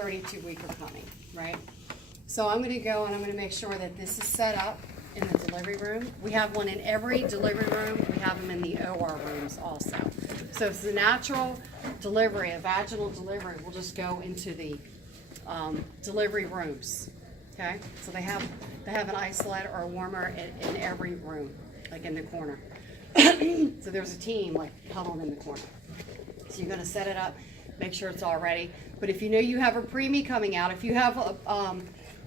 32 weeker coming, right? So I'm gonna go and I'm gonna make sure that this is set up in the delivery room. We have one in every delivery room. We have them in the OR rooms also. So if it's a natural delivery, a vaginal delivery, we'll just go into the delivery rooms, okay? So they have an isolate or a warmer in every room, like in the corner. So there's a team like huddled in the corner. So you're gonna set it up, make sure it's all ready. But if you know you have a preemie coming out, if you have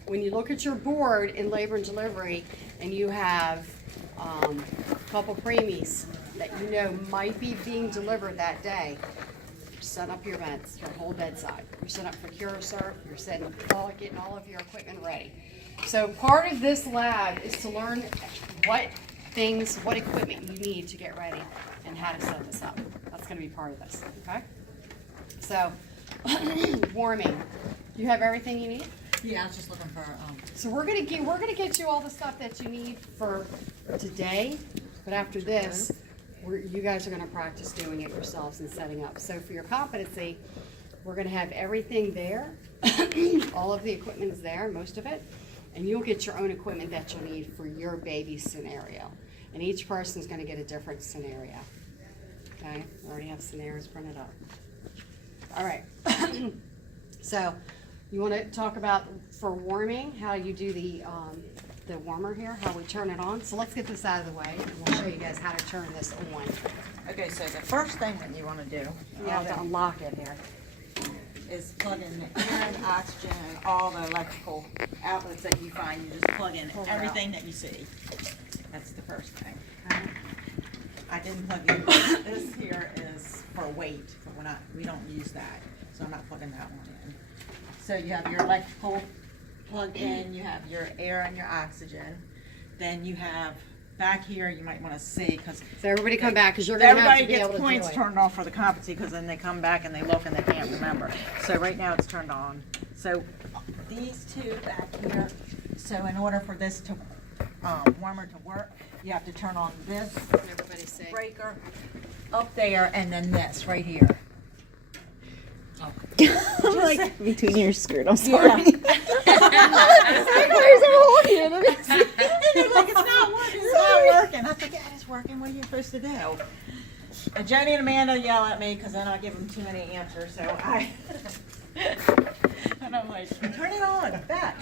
when you look at your board in labor and delivery and you have a couple preemies that you know might be being delivered that day, set up your beds, your whole bedside. You're set up for CuraServe, you're setting up getting all of your equipment ready. So part of this lab is to learn what equipment you need to get ready and how to set this up. That's going to be part of this, okay? So, warming. Do you have everything you need? Yeah, I was just looking for. So we're gonna get you all the stuff that you need for today, but after this, you guys are gonna practice doing it yourselves and setting up. So for your competency, we're gonna have everything there. All of the equipment is there, most of it, and you'll get your own equipment that you'll need for your baby scenario. And each person's gonna get a different scenario. Okay, we already have scenarios printed up. All right. So you want to talk about for warming, how you do the warmer here, how we turn it on. So let's get this out of the way and we'll show you guys how to turn this on. Okay, so the first thing that you want to do, You have to unlock it here. is plug in the air and oxygen and all the electrical outlets that you find. You just plug in everything that you see. That's the first thing. Okay. I didn't plug in. This here is for weight, but we don't use that, so I'm not plugging that one in. So you have your electrical plugged in, you have your air and your oxygen. Then you have back here, you might want to see, because So everybody come back because you're going to have everybody to be able gets to points do it. turned off for the competency, because then they come back and they look and they can't remember. So right now it's turned on. So these two back here, so in order for this to warmer to work, you have to turn on this Everybody see. breaker up there and then this right here. I'm like between your skirt. I'm sorry. Yeah. There's a hole here. And they're like, it's not working, it's not working. I think, yeah, it's working. What are you supposed to do? Jenny and Amanda yell at me because then I give them too many answers. So and I'm like, turn it on, back.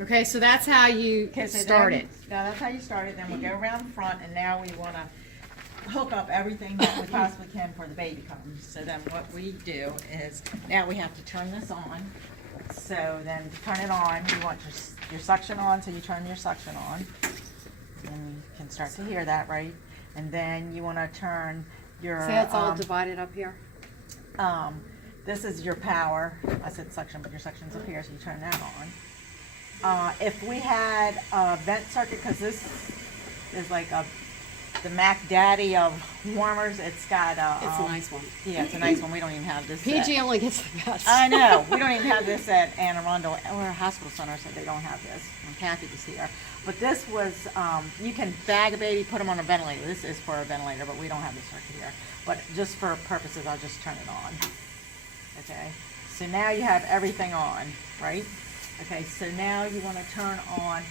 Okay, so that's how you Okay, so start then- it. Now that's how you start it. Then we'll go around the front, and now we want to hook up everything that we possibly can before the baby comes. So then what we do is, now we have to turn this on. So then to turn it on, you want your suction on, so you turn your suction on. And you can start to hear that, right? And then you want to turn your... See, it's all divided up here. This is your power. I said suction, but your suction's up here, so you turn that on. If we had a vent circuit, because this is like the Mac Daddy of warmers, it's got It's a nice one. Yeah, it's a nice one. We don't even have this. PG only gets the best. I know. We don't even have this at Anne Arundel or Hospital Center, so they don't have this. When Kathy was here. But this was, you can bag a baby, put them on a ventilator. This is for a ventilator, but we don't have this circuit here. But just for purposes, I'll just turn it on. Okay. So now you have everything on, right? Okay, so now you want to turn on,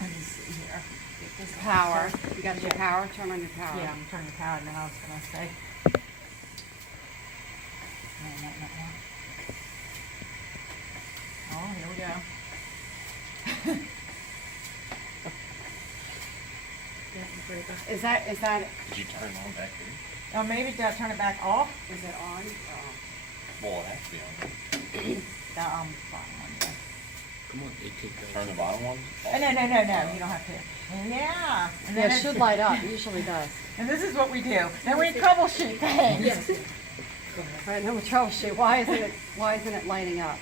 let me see here. Get this Power. on. You got your power? Turn on your power. Yeah, I'm turning the power, and then I was going to say. No. Oh, here we go. Is that, Did you turn it on back there? Oh, maybe turn it back off. is it on? Well, it has to be on. The bottom one. Yeah. Come on, they take that. Turn the bottom one off. Oh, no, you don't have to. Yeah. And Yeah, then it should light up. It usually does. And this is what we do. Then we troubleshoot things. Yes. All right, now we'll troubleshoot. Why isn't it lighting up?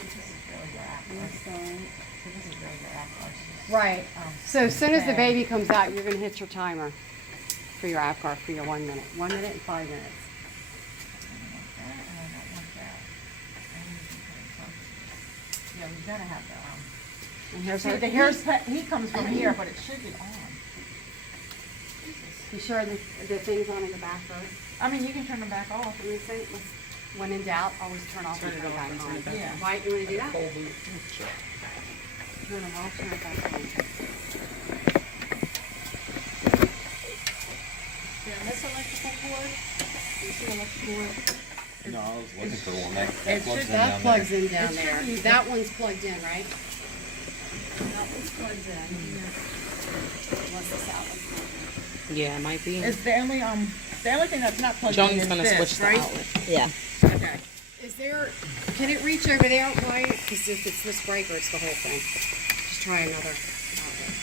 This is really your apples. So this is really your apples. Right. So as soon as the baby comes out, you're going to hit your timer for your APGAR for your 1 minute. 1 minute and 5 minutes. Yeah, we gotta have that on. And here's See, our, he comes from here, but it should be on. Jesus. You sure the thing's on in the back first? I mean, you can turn them back off. Let me see. When in doubt, always turn off and Turn it turn off back and turn on. it back Yeah. Why, you wanna do that? Cold boot. Turn it off, turn it back on. Yeah, this electrical cord, you see electrical cord? No, I was looking for one. That It plugs should- in That down plugs there. in down It should there. be- That one's plugged in, right? That one's plugged in. Unless this outlet's not. Yeah, it might be. It's the only thing that's not plugged in Johnny's is gonna this, switch the right? outlet. Yeah. Okay. Is there, can it reach over there, Wyatt? Because if it's this breaker, it's the whole thing. Just try another outlet.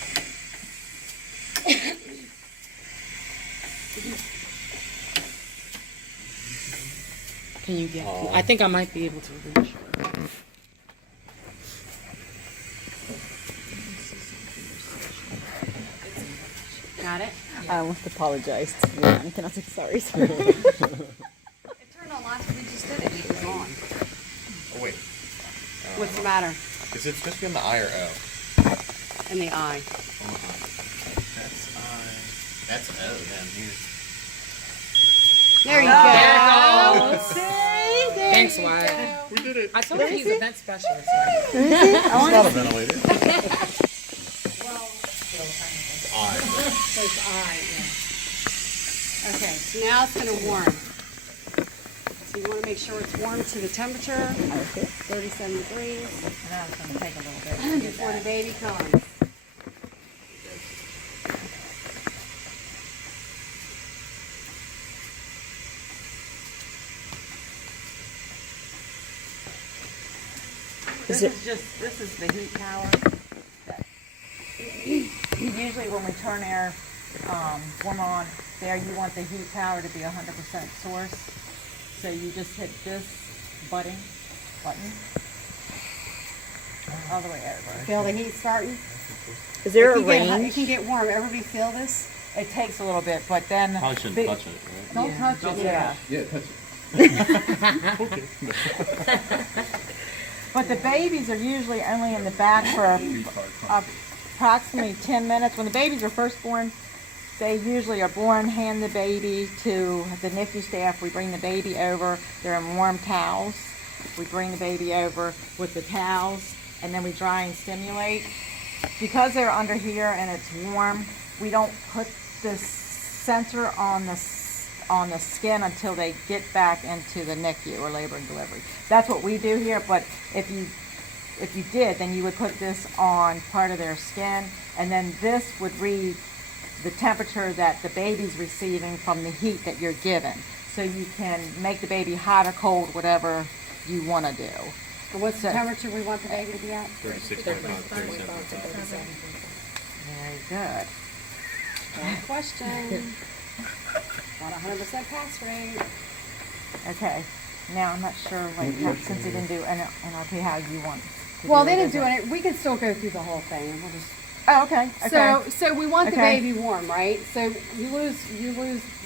Can you get? I think I might be able to reach. Got it? I almost apologized. Yeah, I cannot say sorry. It turned on last, we just did it. It was on. Oh, wait. What's the matter? Is it supposed to be on the I or O? In the eye. That's I. That's O down here. There you Oh, go. see? There Thanks, you Wyatt. go. We did it. I told you he's a vent specialist. It's not a ventilator. I. So it's eye, yeah. Okay, so now it's gonna warm. So you wanna make sure it's warm to the temperature, 37 degrees, Now it's gonna take a little bit to get before the that. baby comes. This it- is the heat tower. Usually when we turn our warmer on, there you want the heat power to be 100% source. So you just hit this button, all the way over. Feel the heat starting? Is there a It can get hot- It range? can get warm. Everybody feel this? It takes a little bit, but then. Probably shouldn't the- touch it, right? Don't touch it. Yeah. Yeah, touch it. But the babies are usually only in the back for approximately 10 minutes. When the babies are first born, they usually are born, hand the baby to the NICU staff. We bring the baby over. They're in warm towels. We bring the baby over with the towels, and then we dry and stimulate. Because they're under here and it's warm, we don't put this sensor on the skin until they get back into the NICU or labor and delivery. That's what we do here, but if you did, then you would put this on part of their skin, and then this would read the temperature that the baby's receiving from the heat that you're given. So you can make the baby hot or cold, whatever you want to do. And what's the So- temperature we want the baby to be at? 36.5, 37.5. Very good. Good question. Not 100% pass rate. Okay. Now I'm not sure, like, since you didn't do NLP, how you want to Well, do they it. didn't do it. We can still go through the whole thing, and we'll just. Oh, okay. Okay. So we want the Okay. baby warm, right? So you lose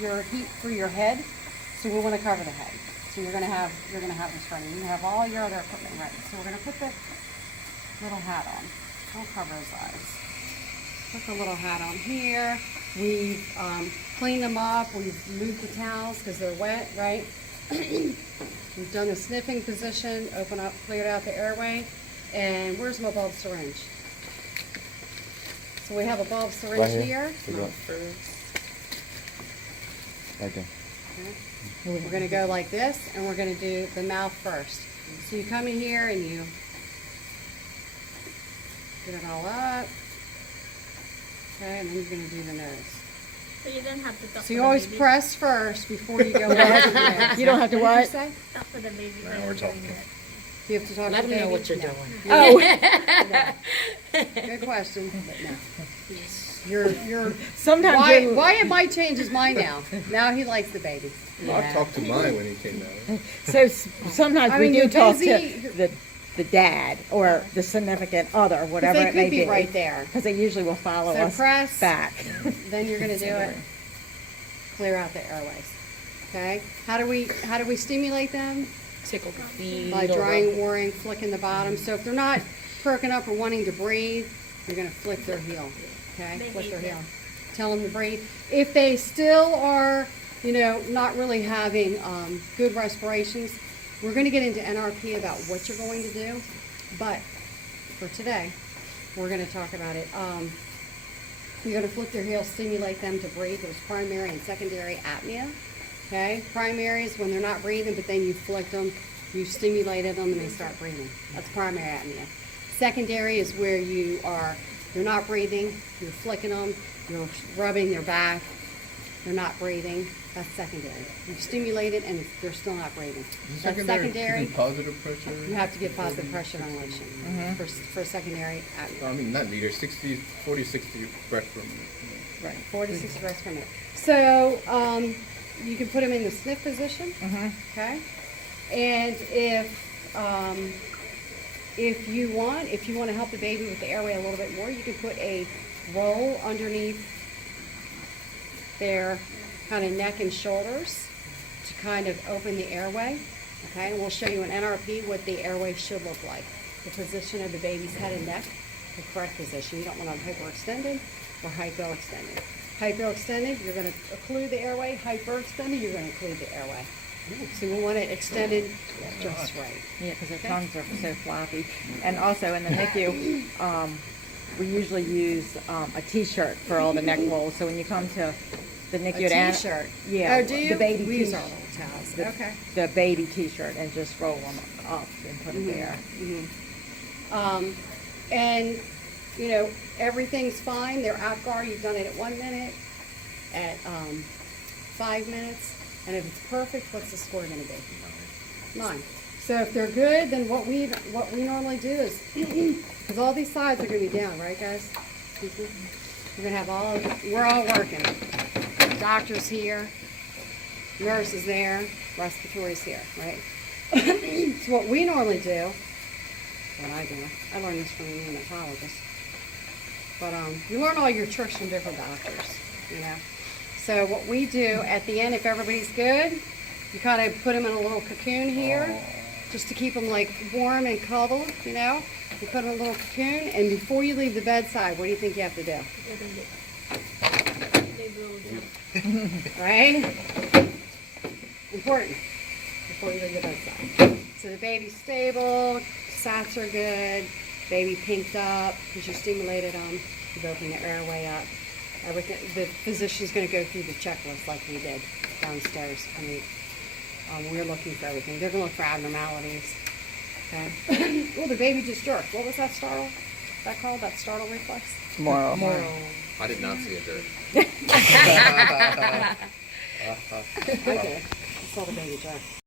your heat through your head. So we want to cover the head. So you're gonna have this ready. You have all your other equipment ready. So we're gonna put the little hat on. Don't cover his eyes. Put the little hat on here. We've cleaned them up. We've moved the towels because they're wet, right? We've done the sniffing position. Open up, cleared out the airway. And where's my bulb syringe? So we have a bulb syringe Right here. Right there. We're gonna go like this, and we're gonna do the mouth first. So you come in here and you get it all up. Okay, and then you're gonna do the nose. So you don't have to talk So to you the always baby. press first before you go into the nose. You don't have to What what? did you say? Talk to the baby. Now while we're you're talking. doing it. Do you have to talk Let to him the know baby? what you're No. doing. Oh, Good question, but no. You're, Sometimes why, Wyatt might change his mind now. Now he likes the baby. I talked to mine when he came out. So sometimes I we mean, do you're talk busy. to the dad or the significant other, whatever they it may could be be. right there. Because they usually will follow So us press. back. Then you're gonna do it. Clear out the airways. Okay? How do we stimulate them? Tickle the feet. By or drying, warring, flicking the bottom. So if they're not perking up or wanting to breathe, you're gonna flick their heel. Okay? They Flick hate their heel. that. tell them to breathe. If they still are, you know, not really having good respirations, we're going to get into NRP about what you're going to do. But for today, we're going to talk about it. You're going to flip their heels, stimulate them to breathe. There's primary and secondary apnea. Okay, primary is when they're not breathing, but then you flick them, you stimulated them, and they start breathing. That's primary apnea. Secondary is where they're not breathing, you're flicking them, you're rubbing their back, they're not breathing. That's secondary. You stimulate it, and they're still not breathing. That's secondary. Positive pressure. You have to give positive pressure ventilation for secondary apnea. I mean, not meters, 40, 60 breath per minute. Right, 4 to 6 breaths per minute. So you can put them in the sniff position, okay? And if you want to help the baby with the airway a little bit more, you can put a roll underneath their kind of neck and shoulders to kind of open the airway, okay? And we'll show you in NRP what the airway should look like. The position of the baby's head and neck, the correct position. You don't want them hyperextended or hypoextended. Hypoextended, you're going to occlude the airway. Hyperextended, you're going to occlude the airway. So we want it extended just right. Yeah, because their tongues are so floppy. And also in the NICU, we usually use a T-shirt for all the neck rolls. So when you come to the NICU, A T-shirt. yeah, Oh, do you? the baby We use T-shirt. our little towels. The, Okay. the baby T-shirt, and just roll them up and put them there. And, you know, everything's fine. Their APGAR, you've done it at 1 minute, at 5 minutes. And if it's perfect, what's the score going to be? 9. So if they're good, then what we normally do is, because all these sides are going to be down, right, guys? We're going to have we're all working. Doctor's here, nurse is there, respiratory's here, right? So what we normally do, I learned this from a neonatologist, but you learn all your tricks from different doctors, you know? So what we do at the end, if everybody's good, you kind of put them in a little cocoon here, just to keep them like warm and cuddled, you know? You put them in a little cocoon, and before you leave the bedside, what do you think you have to do? They blow down. Right? Important, before you leave the bedside. So the baby's stable, SATs are good, baby pinked up, because you stimulated them, you've opened the airway up. Everything, the physician's going to go through the checklist like we did downstairs. I mean, we're looking for everything. They're going to look for abnormalities. Okay. Oh, the baby just jerked. What was that startle? That called? That startle reflex? Moral. I did not see a dirt. I did. I saw the baby jerk.